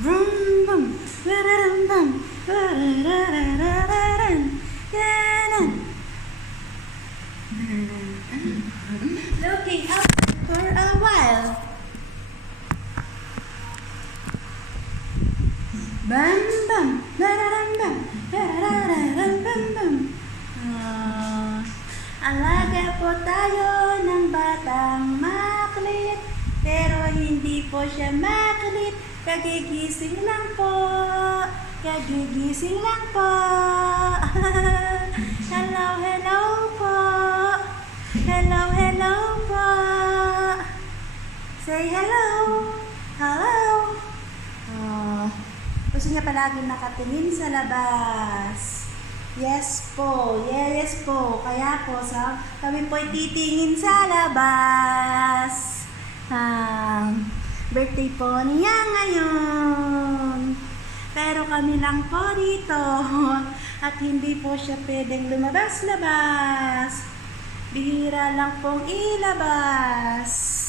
Vroom, vroom, vararam, bum, vararararararan, ganon. Looking up for a while. Bam, bam, vararam, bam, varararam, bam, bam. Alaga po tayo ng batang makulit, pero hindi po siya makulit. Kagigising lang po, kagigising lang po. Hello, hello po. Hello, hello po. Say hello. Hello. Gusto niya palagi nakatingin sa labas. Yes po, yes po. Kaya po kami po titingin sa labas. Birthday po niya ngayon. Pero kami lang po dito. At hindi po siya pwedeng lumabas-labas. Bihira lang pong ilabas.